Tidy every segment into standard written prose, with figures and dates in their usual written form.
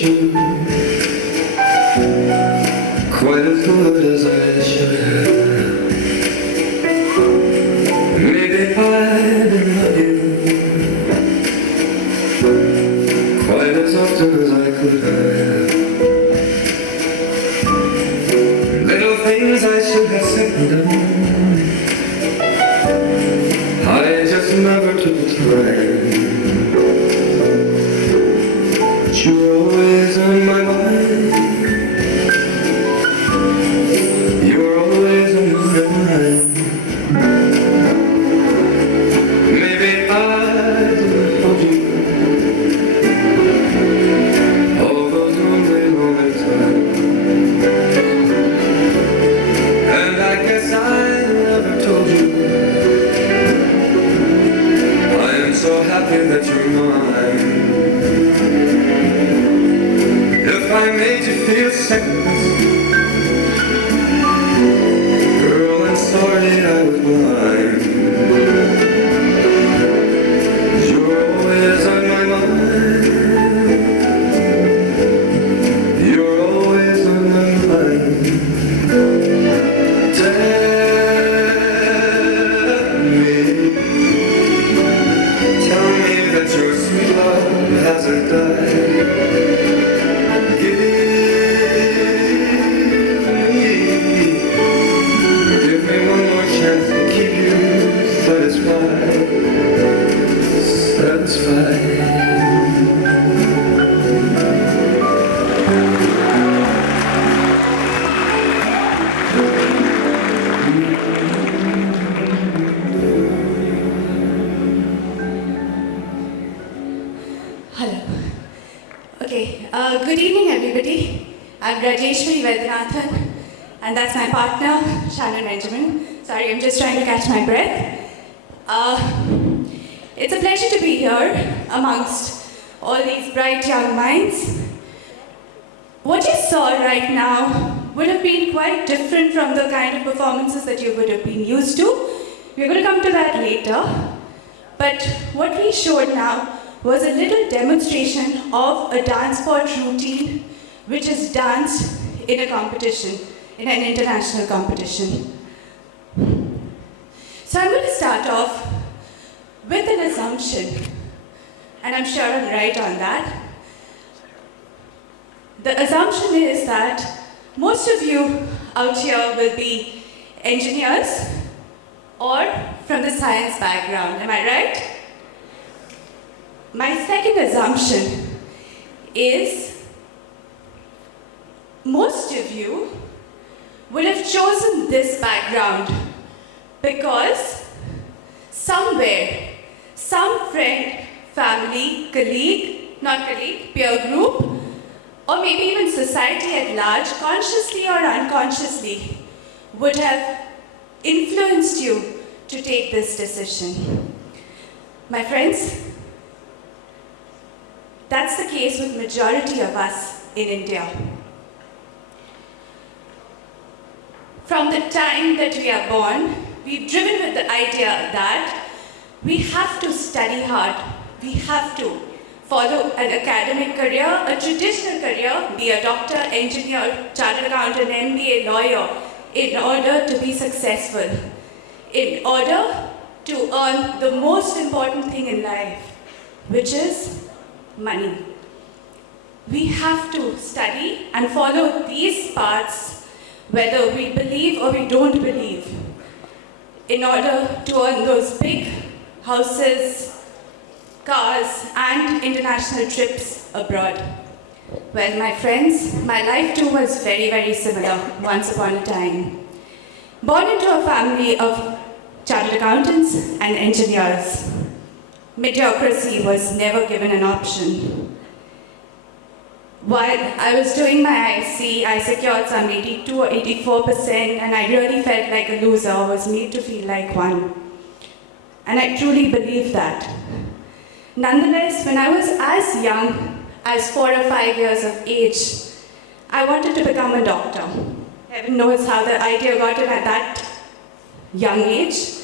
fortune, quite as good as I should have. Maybe I didn't love you quite as often as I could have. Little things I should have said and done, I just never took the time. But you're always on my mind. You're always on my mind. Maybe I didn't hold you all those lonely times, and I guess I never told you I am so happy that you're mine. If I made you feel second, girl, I'm sorry I was blind. You're always on my mind. You're always on my mind. Tell me that your sweet love hasn't died. Hello. Okay, good evening everybody. I'm Rajeshwari Vedyanathan and that's my partner, Shannon Benjamin. Sorry, I'm just trying to catch my breath. It's a pleasure to be here amongst all these bright young minds. What you saw right now would have been quite different from the kind of performances that you would have been used to. We're going to come to that later. But what we showed now was a little demonstration of a dance sport routine which is danced in a competition, in an international competition. So I'm going to start off with an assumption, and I'm sure I'm right on that. The assumption is that most of you out here will be engineers or from the science background, am I right? My second assumption is most of you would have chosen this background because somewhere, some friend, family, peer group, or maybe even society at large, consciously or unconsciously, would have influenced you to take this decision. My friends, that's the case with majority of us in India. From the time that we are born, we've driven with the idea that we have to study hard, we have to follow an academic career, a traditional career, be a doctor, engineer, chartered accountant, MBA, lawyer, in order to be successful, in order to earn the most important thing in life, which is money. We have to study and follow these paths, whether we believe or we don't believe, in order to earn those big houses, cars, and international trips abroad. Well, my friends, my life too was very, very similar once upon a time. Born into a family of chartered accountants and engineers, mediocrity was never given an option. While I was doing my IC, I secured some 82 or 84%, and I really felt like a loser, was made to feel like one. And I truly believe that. Nonetheless, when I was as young as 4 or 5 years of age, I wanted to become a doctor. Heaven knows how the idea got in at that young age.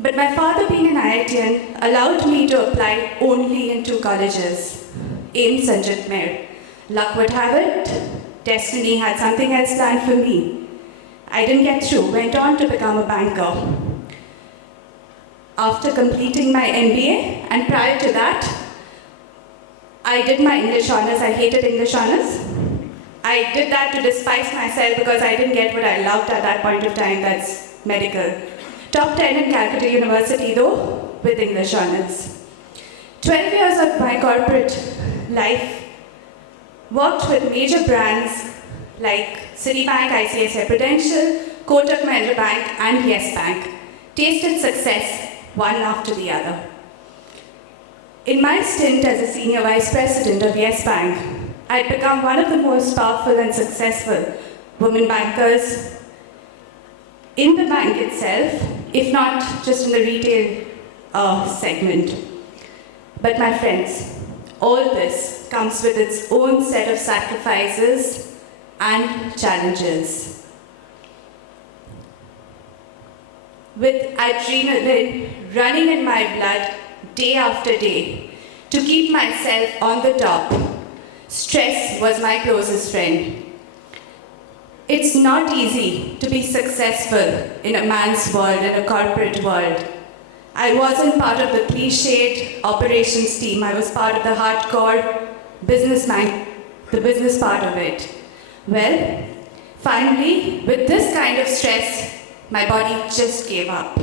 But my father, being an IITian, allowed me to apply only in 2 colleges, AIIMS and JITMER. Luck would have it, destiny had something else planned for me. I didn't get through, went on to become a banker. After completing my MBA, and prior to that, I did my English honors. I hated English honors. I did that to despise myself because I didn't get what I loved at that point of time, that's medical. Top 10 in Calcutta University though, with English honors. 12 years of my corporate life, worked with major brands like Citibank, ICICI Prudential, Kotak Mahindra Bank and Yes Bank. Tasted success one after the other. In my stint as a senior vice president of Yes Bank, I'd become one of the most powerful and successful women bankers in the bank itself, if not just in the retail segment. But my friends, all this comes with its own set of sacrifices and challenges. With adrenaline running in my blood day after day to keep myself on the top, stress was my closest friend. It's not easy to be successful in a man's world, in a corporate world. I wasn't part of the cliched operations team. I was part of the hardcore business mind, the business part of it. Well, finally, with this kind of stress, my body just gave up.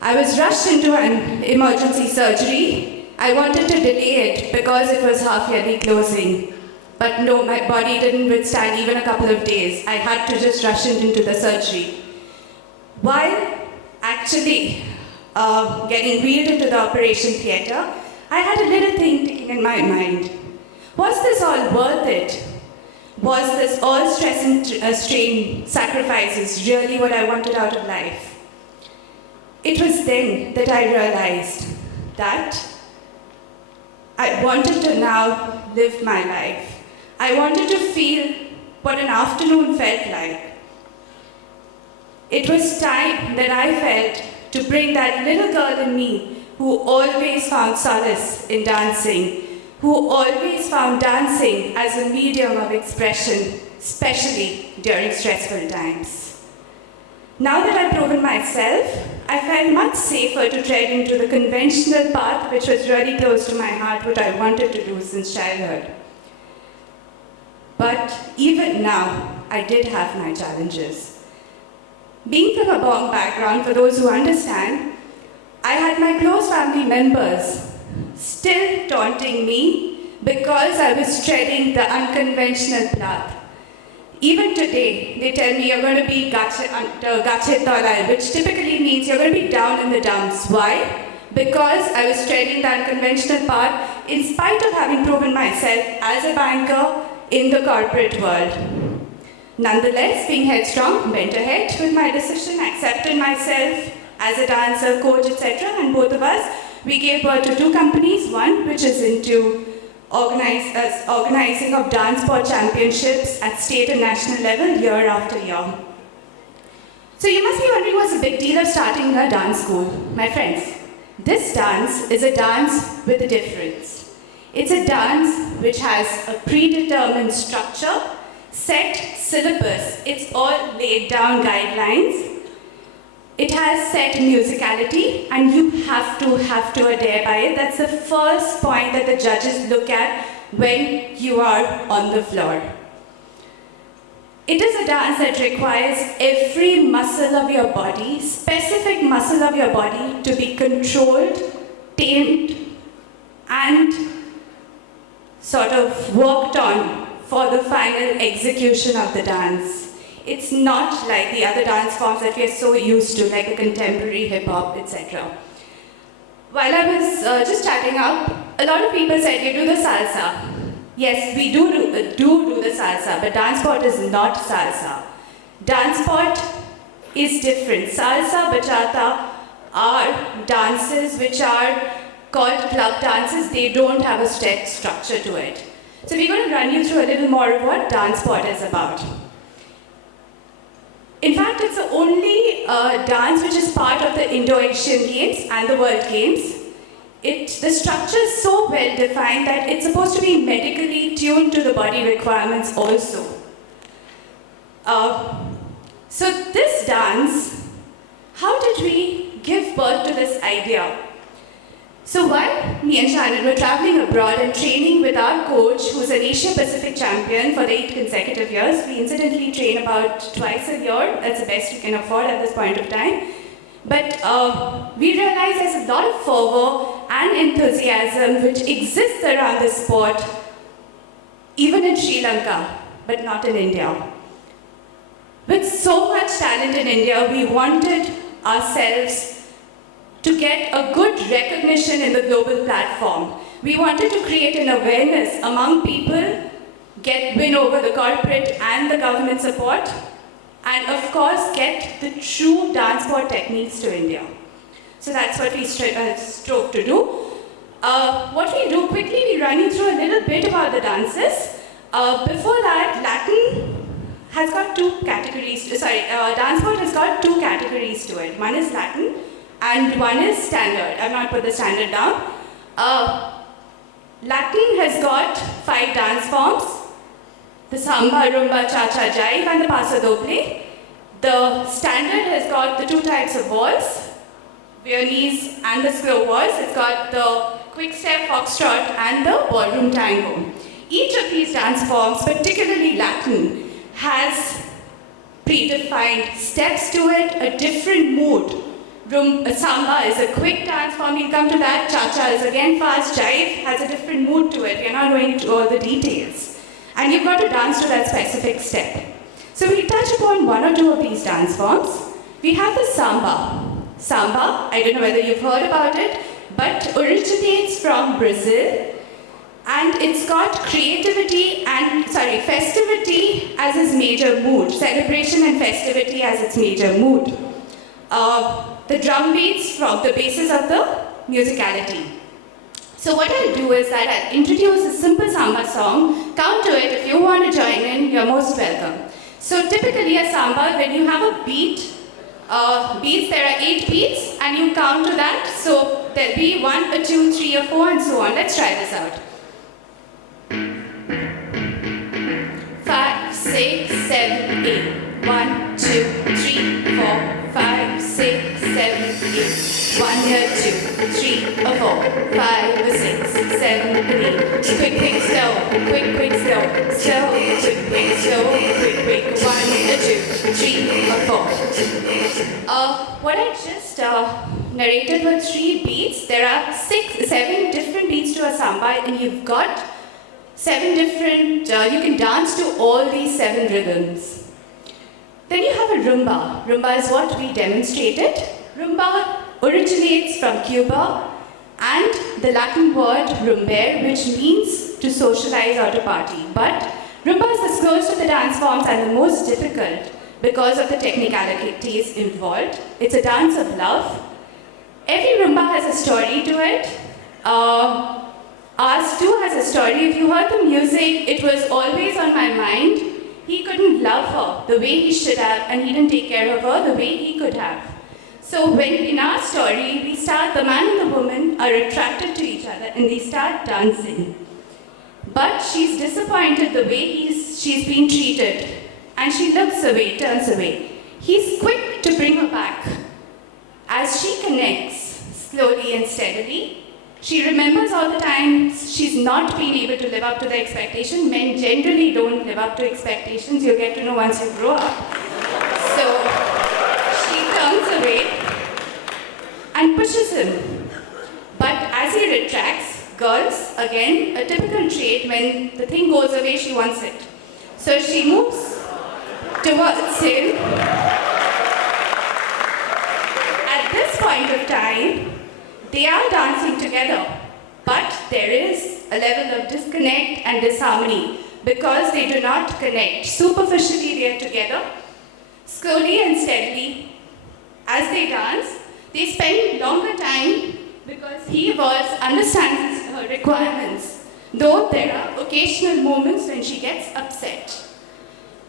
I was rushed into an emergency surgery. I wanted to delay it because it was half-yearly closing. But no, my body didn't withstand even a couple of days. I had to just rush into the surgery. While actually getting wheeled into the operation theatre, I had a little thing ticking in my mind. Was this all worth it? Was this all stress and strain, sacrifices really what I wanted out of life? It was then that I realized that I wanted to now live my life. I wanted to feel what an afternoon felt like. It was time that I felt to bring that little girl in me who always found solace in dancing, who always found dancing as a medium of expression, especially during stressful times. Now that I've proven myself, I felt much safer to tread into the conventional path which was really close to my heart, what I wanted to do since childhood. But even now, I did have my challenges. Being from a Bong background, for those who understand, I had my close family members still taunting me because I was treading the unconventional path. Even today, they tell me you're going to be gache tolai, which typically means you're going to be down in the dumps. Why? Because I was treading the unconventional path in spite of having proven myself as a banker in the corporate world. Nonetheless, being headstrong, went ahead with my decision, accepted myself as a dancer, coach, etc. And both of us, we gave birth to 2 companies, one which is into organizing of dance sport championships at state and national level year after year. So you must be wondering what's the big deal of starting a dance school. My friends, this dance is a dance with a difference. It's a dance which has a predetermined structure, set syllabus. It's all laid down guidelines. It has set musicality, and you have to adhere by it. That's the first point that the judges look at when you are on the floor. It is a dance that requires every muscle of your body, specific muscle of your body, to be controlled, tamed, and sort of worked on for the final execution of the dance. It's not like the other dance forms that we are so used to, like the contemporary hip-hop, etc. While I was just chatting up, a lot of people said, you do the salsa. Yes, we do the salsa, but dance sport is not salsa. Dance sport is different. Salsa, bachata are dances which are called club dances. They don't have a set structure to it. So we're going to run you through a little more of what dance sport is about. In fact, it's the only dance which is part of the Indo-Asian Games and the World Games. the structure is so well defined that it's supposed to be medically tuned to the body requirements also. So this dance, how did we give birth to this idea? So while me and Shannon were traveling abroad and training with our coach, who's an Asia Pacific champion for the 8 consecutive years, we incidentally train about twice a year. That's the best you can afford at this point of time. But we realized there's a lot of fervor and enthusiasm which exists around this sport, even in Sri Lanka, but not in India. With so much talent in India, we wanted ourselves to get a good recognition in the global platform. We wanted to create an awareness among people, win over the corporate and the government support, and of course get the true dance sport techniques to India. So that's what we strove to do. What we do quickly, we run you through a little bit about the dances. Before that, Latin has got two categories, dance sport has got two categories to it. One is Latin and one is standard. I've not put the standard down. Latin has got 5 dance forms: the samba, rumba, cha-cha, jive, and the paso doble. The standard has got the 2 types of waltz, Viennese and the slow waltz. It's got the quick step foxtrot and the ballroom tango. Each of these dance forms, particularly Latin, has predefined steps to it, a different mood. Samba is a quick dance form, we'll come to that. Cha-cha is again fast. Jive has a different mood to it. We're not going into all the details. And you've got to dance to that specific step. So we'll touch upon 1 or 2 of these dance forms. We have the samba. Samba, I don't know whether you've heard about it, but originates from Brazil. And it's got festivity as its major mood. Celebration and festivity as its major mood. The drum beats from the basis of the musicality. So what I'll do is that I'll introduce a simple samba song, count to it. If you want to join in, you're most welcome. So typically a samba, when you have a beat, there are 8 beats and you count to that. So there'll be 1 or 2, 3 or 4 and so on. Let's try this out. 5, 6, 7, 8. 1, 2, 3, 4, 5, 6, 7, 8. 1 or 2, 3 or 4, 5 or 6, 7, 8. Quick, quick, slow, quick, quick, slow, slow, quick, quick, slow, quick, quick. 1 or 2, 3 or 4. What I just narrated were 3 beats. There are 7 different beats to a samba, and you've got 7 different. You can dance to all these 7 rhythms. Then you have a rumba. Rumba is what we demonstrated. Rumba originates from Cuba and the Latin word rumber, which means to socialize or to party. But rumba is the slowest of the dance forms and the most difficult because of the technicalities involved. It's a dance of love. Every rumba has a story to it. Ours too has a story. If you heard the music, it was always on my mind. He couldn't love her the way he should have, and he didn't take care of her the way he could have. So when in our story, the man and the woman are attracted to each other and they start dancing. But she's disappointed the way she's been treated, and she looks away, turns away. He's quick to bring her back. As she connects slowly and steadily, she remembers all the times she's not been able to live up to the expectation. Men generally don't live up to expectations. You'll get to know once you grow up. So she turns away and pushes him. But as he retracts, girls, again, a typical trait, when the thing goes away, she wants it. So she moves towards him. At this point of time, they are dancing together, but there is a level of disconnect and disharmony because they do not connect. Superficially, they are together. Slowly and steadily, as they dance, they spend longer time because he understands her requirements, though there are occasional moments when she gets upset.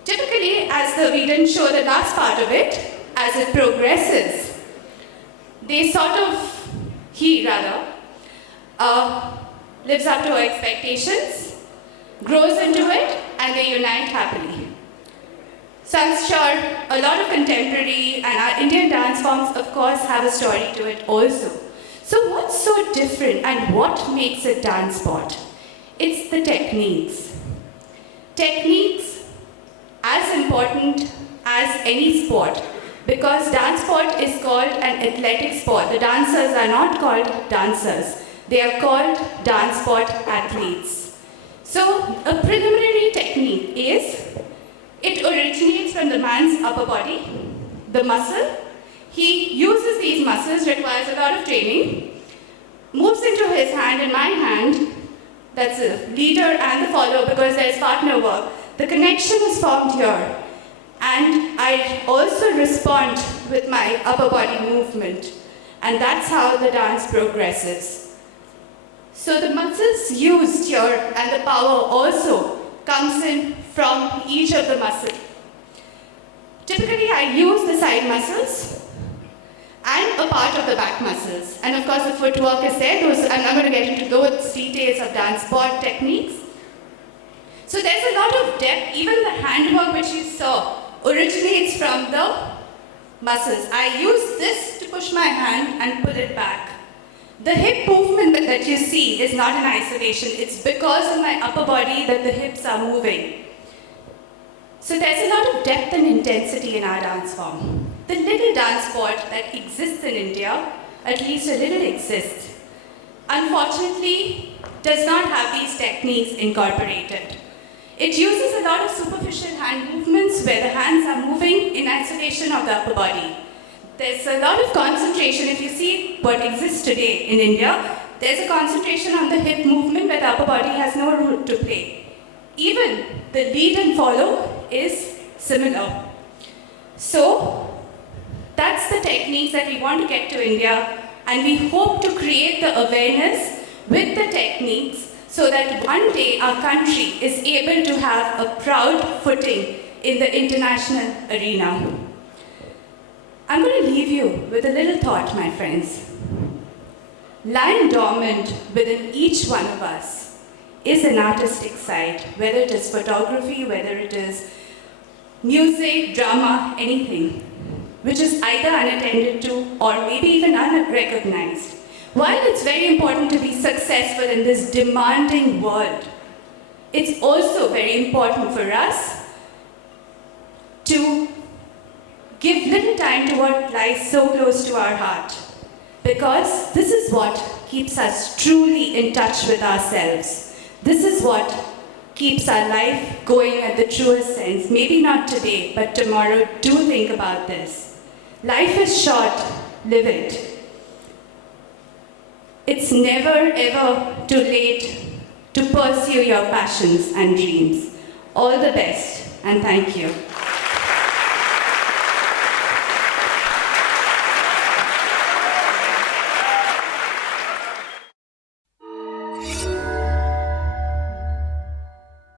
Typically, we didn't show the last part of it, as it progresses, he lives up to our expectations, grows into it, and they unite happily. So I'm sure a lot of contemporary and our Indian dance forms, of course, have a story to it also. So what's so different and what makes a dance sport? It's the techniques. Techniques as important as any sport, because dance sport is called an athletic sport. The dancers are not called dancers. They are called dance sport athletes. So a preliminary technique is, it originates from the man's upper body, the muscle. He uses these muscles, requires a lot of training, moves into his hand and my hand, that's the leader and the follower because there's partner work. The connection is formed here. And I also respond with my upper body movement. And that's how the dance progresses. So the muscles used here and the power also comes in from each of the muscles. Typically, I use the side muscles and a part of the back muscles. And of course, the footwork is there. I'm not going to get into those details of dance sport techniques. So there's a lot of depth. Even the handwork which you saw originates from the muscles. I use this to push my hand and pull it back. The hip movement that you see is not in isolation. It's because of my upper body that the hips are moving. So there's a lot of depth and intensity in our dance form. The little dance sport that exists in India, at least a little exists, unfortunately does not have these techniques incorporated. It uses a lot of superficial hand movements where the hands are moving in isolation of the upper body. There's a lot of concentration. If you see what exists today in India, there's a concentration on the hip movement where the upper body has no role to play. Even the lead and follow is similar. So that's the techniques that we want to get to India, and we hope to create the awareness with the techniques so that one day our country is able to have a proud footing in the international arena. I'm going to leave you with a little thought, my friends. Lying dormant within each one of us is an artistic side, whether it is photography, whether it is music, drama, anything, which is either unattended to or maybe even unrecognized. While it's very important to be successful in this demanding world, it's also very important for us to give little time to what lies so close to our heart, because this is what keeps us truly in touch with ourselves. This is what keeps our life going at the truest sense. Maybe not today, but tomorrow. Do think about this. Life is short, live it. It's never ever too late to pursue your passions and dreams. All the best, and thank you.